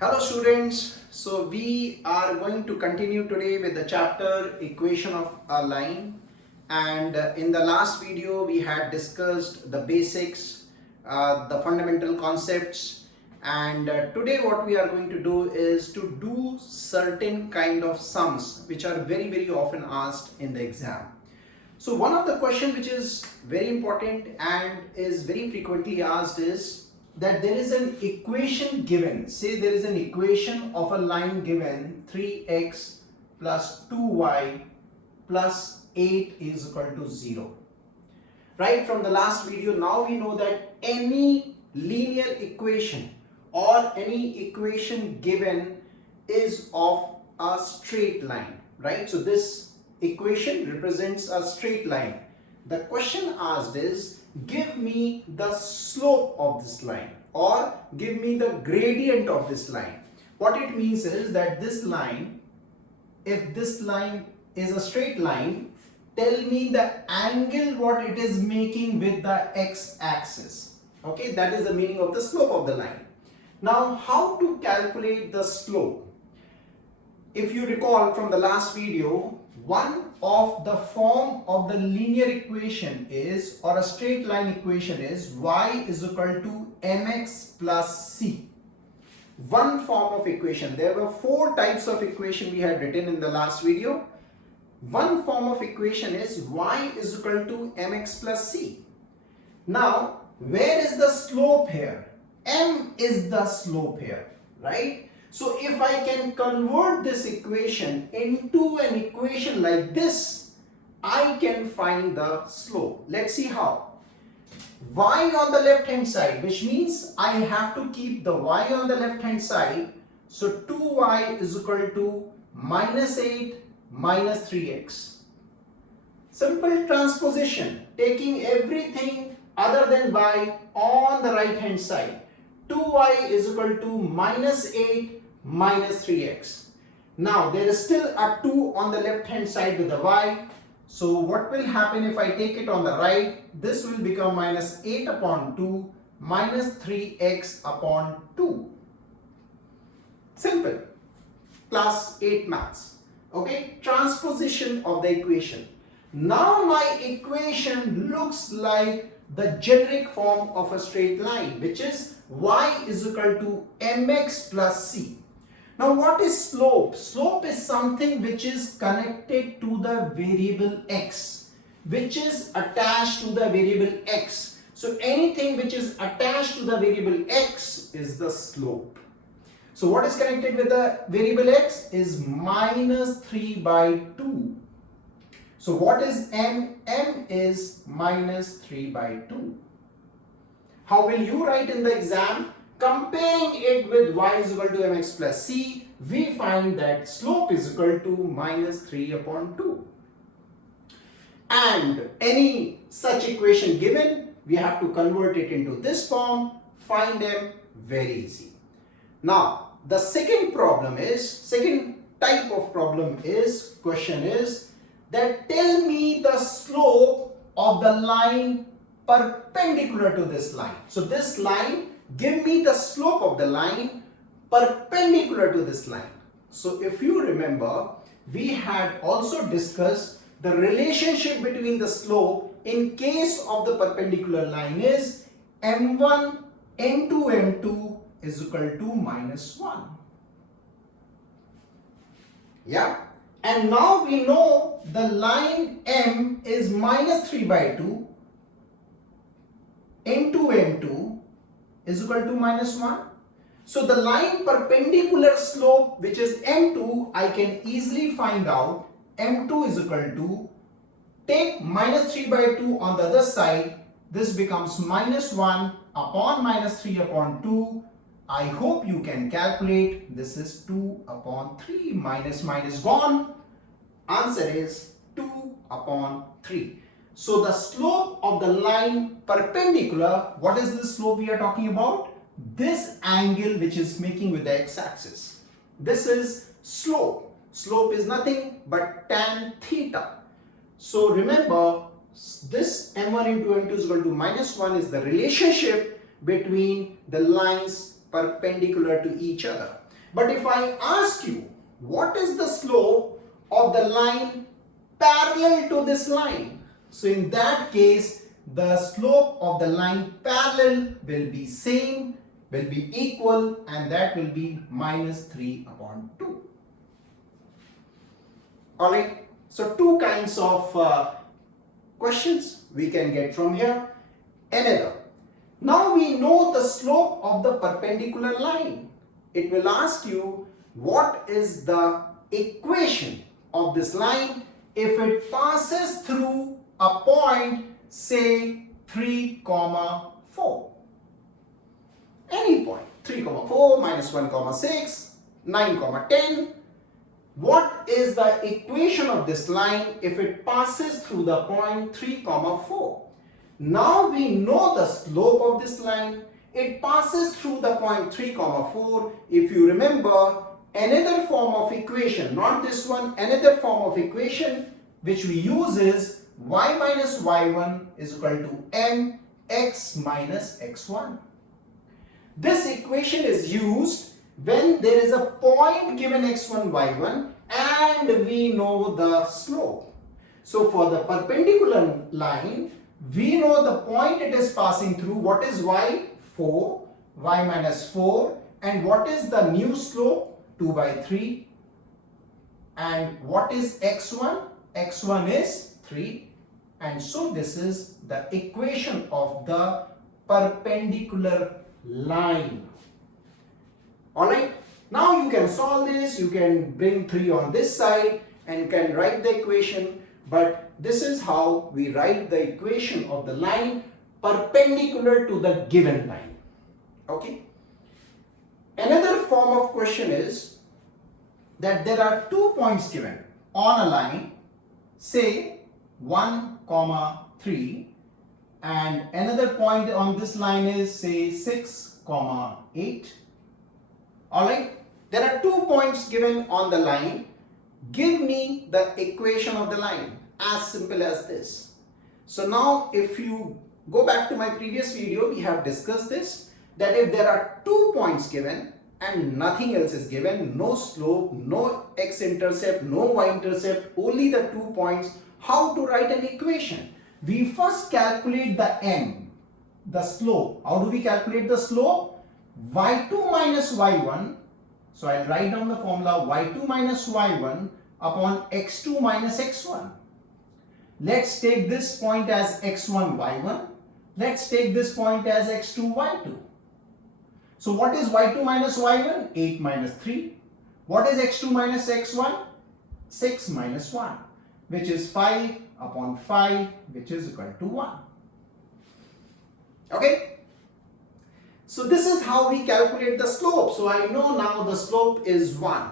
Hello students, so we are going to continue today with the chapter equation of a line, and in the last video we had discussed the basics, the fundamental concepts, and today what we are going to do is to do certain kind of sums which are very often asked in the exam. So one of the question which is very important and is very frequently asked is that there is an equation given. Say there is an equation of a line given 3x plus 2y plus 8 is equal to 0. Right from the last video, now we know that any linear equation or any equation given is of a straight line, right? So this equation represents a straight line. The question asked is, give me the slope of this line or give me the gradient of this line. What it means is that this line, if this line is a straight line, tell me the angle what it is making with the x-axis. Okay, that is the meaning of the slope of the line. Now, how to calculate the slope? If you recall from the last video, one of the form of the linear equation is, or a straight line equation is, y is equal to mx plus c. One form of equation. There were four types of equation we had written in the last video. One form of equation is y is equal to mx plus c. Now, where is the slope here? M is the slope here, right? So if I can convert this equation into an equation like this, I can find the slope. Let's see how. Y on the left hand side, which means I have to keep the y on the left hand side. So 2y is equal to minus 8 minus 3x. Simple transposition, taking everything other than y on the right hand side. 2y is equal to minus 8 minus 3x. Now there is still a 2 on the left hand side with the y. So what will happen if I take it on the right? This will become minus 8 upon 2 minus 3x upon 2. Simple. Class 8 maths. Okay, transposition of the equation. Now my equation looks like the generic form of a straight line, which is y is equal to mx plus c. Now what is slope? Slope is something which is connected to the variable x, which is attached to the variable x. So anything which is attached to the variable x is the slope. So what is connected with the variable x is minus 3 by 2. So what is m? M is minus 3 by 2. How will you write in the exam? Comparing it with y is equal to mx plus c, we find that slope is equal to minus 3 upon 2. And any such equation given, we have to convert it into this form, find them very easy. Now, the second type of problem is, question is, that tell me the slope of the line perpendicular to this line. So this line, give me the slope of the line perpendicular to this line. So if you remember, we had also discussed the relationship between the slope in case of the perpendicular line is m1 into m2 is equal to minus 1. Yeah. And now we know the line m is minus 3 by 2 into m2 is equal to minus 1. So the line perpendicular slope, which is m2, I can easily find out. M2 is equal to, take minus 3 by 2 on the other side, this becomes minus 1 upon minus 3 upon 2. I hope you can calculate. This is 2 upon 3, minus gone. Answer is 2 upon 3. So the slope of the line perpendicular, what is the slope we are talking about? This angle which is making with the x-axis. This is slope. Slope is nothing but tan theta. So remember, this m1 into m2 is equal to minus 1 is the relationship between the lines perpendicular to each other. But if I ask you, what is the slope of the line parallel to this line? So in that case, the slope of the line parallel will be same, will be equal, and that will be minus 3 upon 2. Alright, so two kinds of questions we can get from here. Another. Now we know the slope of the perpendicular line. It will ask you what is the equation of this line if it passes through a point, say 3, 4. Any point, 3, 4, minus 1, 6, 9, 10. What is the equation of this line if it passes through the point 3, 4? Now we know the slope of this line. It passes through the point 3, 4. If you remember, another form of equation, not this one, another form of equation which we use is y minus y1 is equal to mx minus x1. This equation is used when there is a point given x1, y1 and we know the slope. So for the perpendicular line, we know the point it is passing through. What is y? 4, y minus 4, and what is the new slope? 2 by 3. And what is x1? x1 is 3. And so this is the equation of the perpendicular line. Alright, now you can solve this, you can bring 3 on this side and can write the equation, but this is how we write the equation of the line perpendicular to the given line. Okay. Another form of question is that there are 2 points given on a line, say 1, 3, and another point on this line is say 6, 8. Alright, there are 2 points given on the line. Give me the equation of the line. As simple as this. So now if you go back to my previous video, we have discussed this, that if there are 2 points given and nothing else is given, no slope, no x-intercept, no y-intercept, only the 2 points, how to write an equation? We first calculate the m, the slope. How do we calculate the slope? y2 minus y1. So I'll write down the formula y2 minus y1 upon x2 minus x1. Let's take this point as x1, y1. Let's take this point as x2, y2. So what is y2 minus y1? 8 minus 3. What is x2 minus x1? 6 minus 1, which is 5 upon 5, which is equal to 1. Okay. So this is how we calculate the slope. So I know now the slope is 1.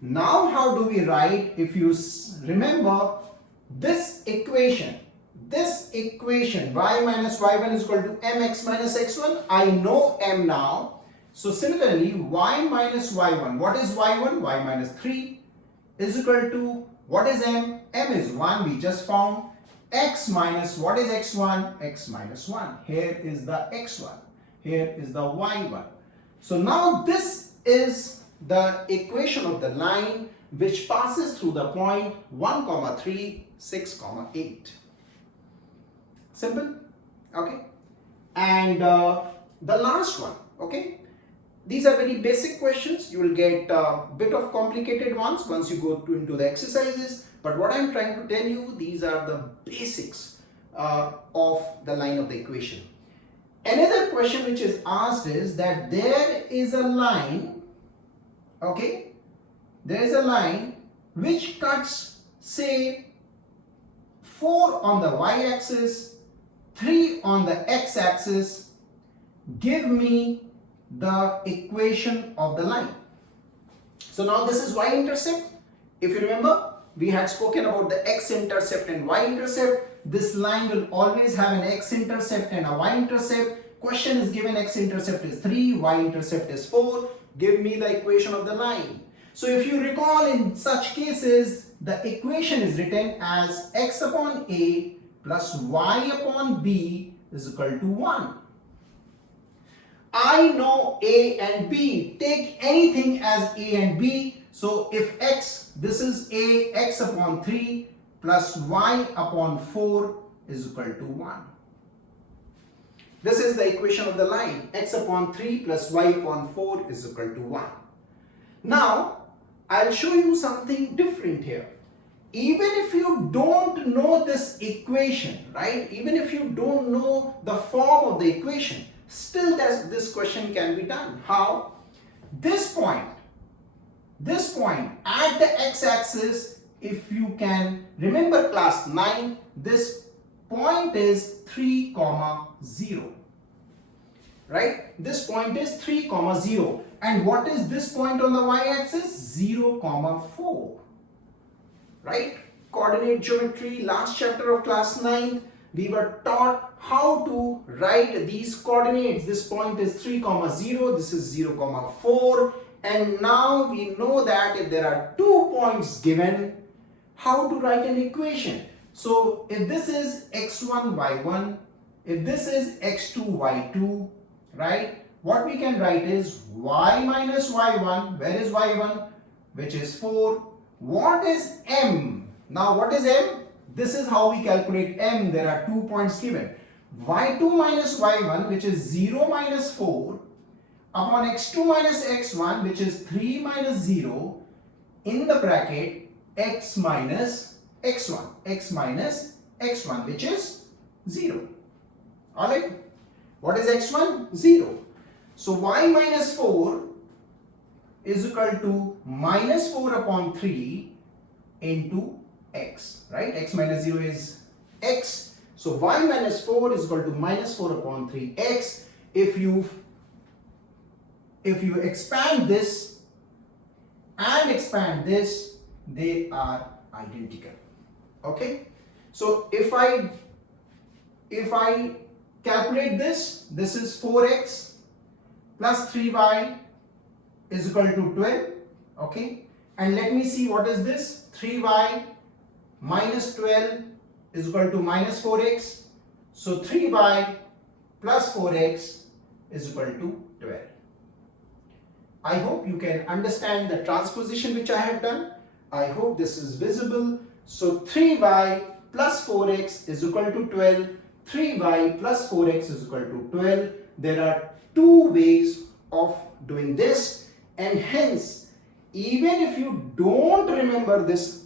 Now how do we write? If you remember this equation y minus y1 is equal to mx minus x1. I know m now. So similarly, y minus y1, what is y1? Y minus 3 is equal to, what is m? M is 1, we just found. X minus, what is x1? X minus 1. Here is the x1. Here is the y1. So now this is the equation of the line which passes through the point 1, 3, 6, 8. Simple. Okay. And the last one. Okay. These are very basic questions. You will get a bit of complicated ones once you go into the exercises. But what I'm trying to tell you, these are the basics of the line of the equation. Another question which is asked is that there is a line, okay, there is a line which cuts, say, 4 on the y-axis, 3 on the x-axis. Give me the equation of the line. So now this is y-intercept. If you remember, we had spoken about the x-intercept and y-intercept. This line will always have an x-intercept and a y-intercept. Question is given, x-intercept is 3, y-intercept is 4. Give me the equation of the line. So if you recall, in such cases, the equation is written as x upon a plus y upon b is equal to 1. I know A and B. Take anything as A and B. So if x, this is A, x upon 3 plus y upon 4 is equal to 1. This is the equation of the line. X upon 3 plus y upon 4 is equal to 1. Now, I'll show you something different here. Even if you don't know this equation, right? Even if you don't know the form of the equation, still this question can be done. How? This point at the x-axis, if you can remember class 9, this point is 3, 0. Right? This point is 3, 0. And what is this point on the y-axis? 0, 4. Right? Coordinate geometry, last chapter of class 9, we were taught how to write these coordinates. This point is 3, 0, this is 0, 4. And now we know that if there are 2 points given, how to write an equation. So if this is x1, y1, if this is x2, y2, right? What we can write is y minus y1. Where is y1? Which is 4. What is m? Now what is m? This is how we calculate m. There are 2 points given. y2 minus y1, which is 0 minus 4, upon x2 minus x1, which is 3 minus 0, in the bracket x minus x1. X minus x1, which is 0. Alright? What is x1? 0. So y minus 4 is equal to minus 4 upon 3 into x, right? X minus 0 is x. So y minus 4 is equal to minus 4 upon 3x. If you expand this and expand this, they are identical. Okay? So if I calculate this is 4x plus 3y is equal to 12. Okay? And let me see what is this. 3y minus 12 is equal to minus 4x. So 3y plus 4x is equal to 12. I hope you can understand the transposition which I have done. I hope this is visible. So 3y plus 4x is equal to 12. 3y plus 4x is equal to 12. There are 2 ways of doing this, and hence even if you don't remember this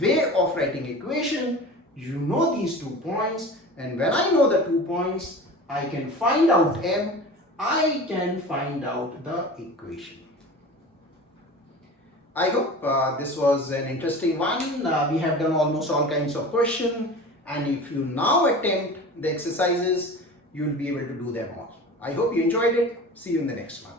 way of writing equation, you know these 2 points, and when I know the 2 points, I can find out m, I can find out the equation. I hope this was an interesting one. We have done almost all kinds of questions, and if you now attempt the exercises, you will be able to do them all. I hope you enjoyed it. See you in the next one.